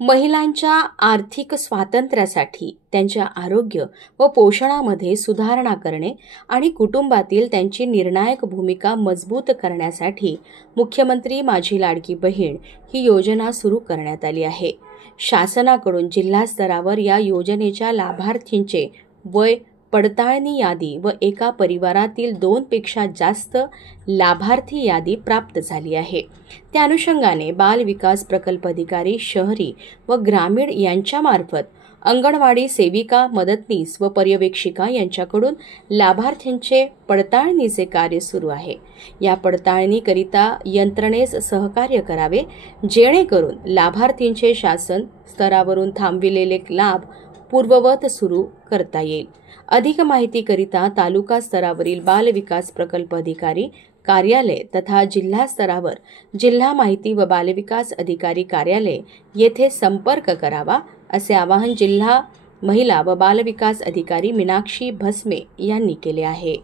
महिलांच्या आर्थिक स्वातंत्र्यासाठी त्यांच्या आरोग्य व पोषणामध्ये सुधारणा करणे आणि कुटुंबातील त्यांची निर्णायक भूमिका मजबूत करण्यासाठी मुख्यमंत्री माझी लाडकी बहीण ही योजना सुरू करण्यात आली आहे. शासनाकडून जिल्हा स्तरावर या योजनेच्या लाभार्थींचे वय, पडताळणी यादी व एका परिवारातील 2 पेक्षा जास्त लाभार्थी यादी प्राप्त झाली आहे. त्या अनुषंगाने बाल विकास प्रकल्प अधिकारी शहरी व ग्रामीण यांच्यामार्फत अंगणवाडी सेविका, मदतनीस व पर्यवेक्षिका यांच्याकडून लाभार्थ्यांचे पडताळणीचे कार्य सुरू आहे. या पडताळणीकरिता यंत्रणेस सहकार्य करावे, जेणेकरून लाभार्थींचे शासन स्तरावरून थांबविलेले लाभ पूर्ववत सुरू करता येईल. अधिक माहितीकरिता तालुका स्तरावरील बाल विकास प्रकल्प अधिकारी कार्यालय तथा जिल्हा स्तरावर जिल्हा माहिती व बालविकास अधिकारी कार्यालय येथे संपर्क करावा, असे आवाहन जिल्हा महिला व बालविकास अधिकारी मीनाक्षी भस्मे यांनी केले आहे.